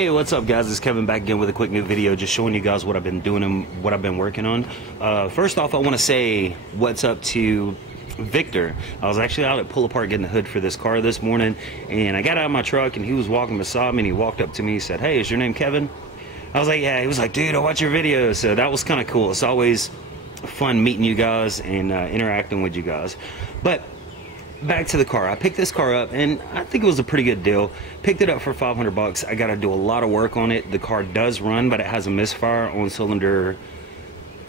Hey, what's up guys, it's Kevin back again with a quick new video just showing you guys what I've been doing and what I've been working on. First off, I want to say what's up to Victor. I was actually out at Pull Apart getting the hood for this car this morning, and I got out of my truck and he was walking beside me and he walked up to me and said, "Hey, is your name Kevin?" I was like, "Yeah." He was like, "Dude, I watch your videos." So that was kind of cool. It's always fun meeting you guys and interacting with you guys. But back to the car. I picked this car up and I think it was a pretty good deal. Picked it up for 500 bucks. I got to do a lot of work on it. The car does run, but it has a misfire on cylinder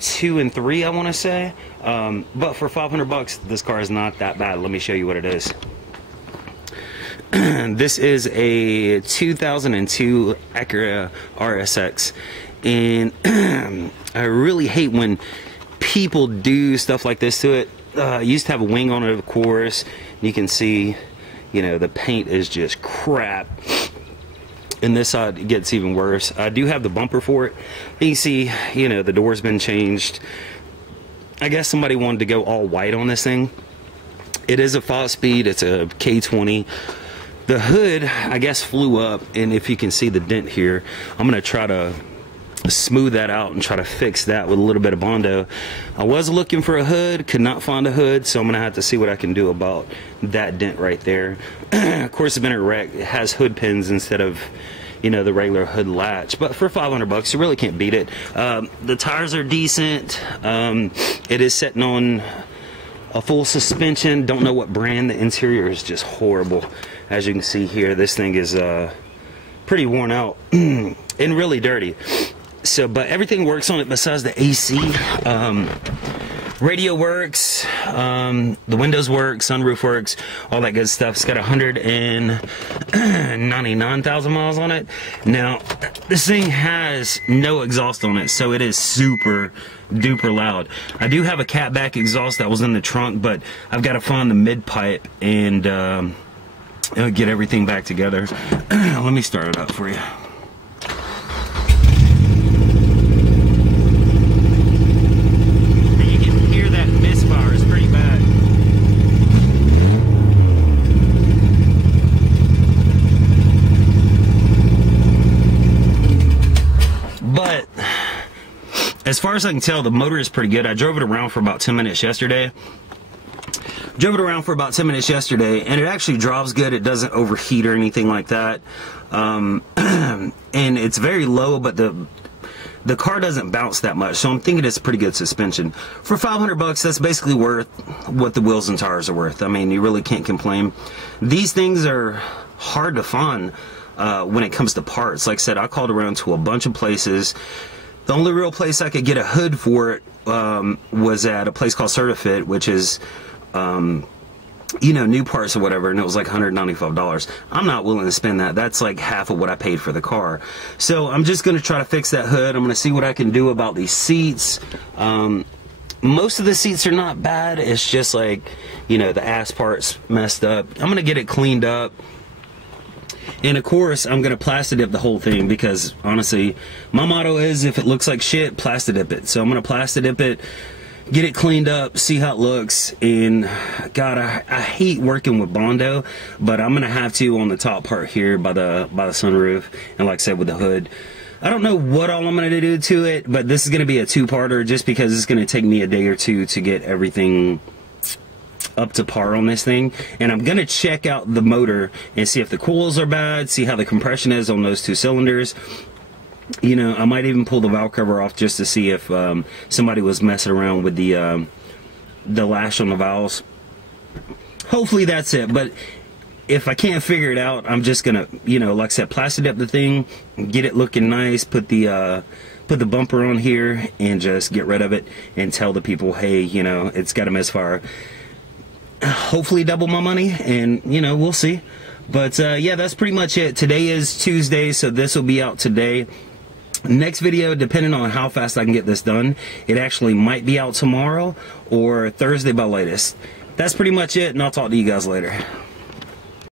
2 and 3, I want to say. But for 500 bucks, this car is not that bad. Let me show you what it is. This is a 2002 Acura RSX, and I really hate when people do stuff like this to it. Used to have a wing on it, of course. You can see, you know, the paint is just crap. And this side it gets even worse. I do have the bumper for it. You can see, you know, the door's been changed. I guess somebody wanted to go all white on this thing. It is a 5-speed. It's a K20. The hood, I guess, flew up, and if you can see the dent here, I'm gonna try to smooth that out and try to fix that with a little bit of Bondo. I was looking for a hood, could not find a hood, so I'm gonna have to see what I can do about that dent right there. Of course, it's been a wreck. It has hood pins instead of, you know, the regular hood latch, but for 500 bucks you really can't beat it. The tires are decent. It is sitting on a full suspension. Don't know what brand. The interior is just horrible. As you can see here, this thing is pretty worn out and really dirty. So, but everything works on it besides the AC. Radio works, the windows work, sunroof works, all that good stuff. It's got 199,000 miles on it. Now, this thing has no exhaust on it, so it is super duper loud. I do have a catback exhaust that was in the trunk, but I've got to find the mid pipe and get everything back together. Let me start it up for you. But as far as I can tell, the motor is pretty good. I drove it around for about 10 minutes yesterday. And it actually drives good. It doesn't overheat or anything like that. And it's very low, but the car doesn't bounce that much, so I'm thinking it's pretty good suspension. For 500 bucks, that's basically worth what the wheels and tires are worth. I mean, you really can't complain. These things are hard to find when it comes to parts. Like I said, I called around to a bunch of places. The only real place I could get a hood for it was at a place called Certifit, which is, you know, new parts or whatever, and it was like $195. I'm not willing to spend that. That's like half of what I paid for the car. So I'm just going to try to fix that hood. I'm going to see what I can do about these seats. Most of the seats are not bad. It's just like, you know, the ass part's messed up. I'm going to get it cleaned up. And of course, I'm going to plastic dip the whole thing because, honestly, my motto is if it looks like shit, plastic dip it. So I'm going to plastic dip it, get it cleaned up, see how it looks. And God, I hate working with Bondo, but I'm going to have to on the top part here by the sunroof. And like I said, with the hood. I don't know what all I'm going to do to it, but this is going to be a two-parter just because it's going to take me a day or two to get everything up to par on this thing. And I'm gonna check out the motor and see if the coils are bad, see how the compression is on those 2 cylinders. You know, I might even pull the valve cover off just to see if somebody was messing around with the lash on the valves. Hopefully that's it, but if I can't figure it out, I'm just gonna, you know, like I said, plastic up the thing, get it looking nice, put the bumper on here and just get rid of it and tell the people, hey, you know, it's got a misfire. Hopefully double my money, and you know, we'll see. But yeah, that's pretty much it. Today is Tuesday, so this will be out today. Next video, depending on how fast I can get this done, it actually might be out tomorrow or Thursday by latest. That's pretty much it, and I'll talk to you guys later.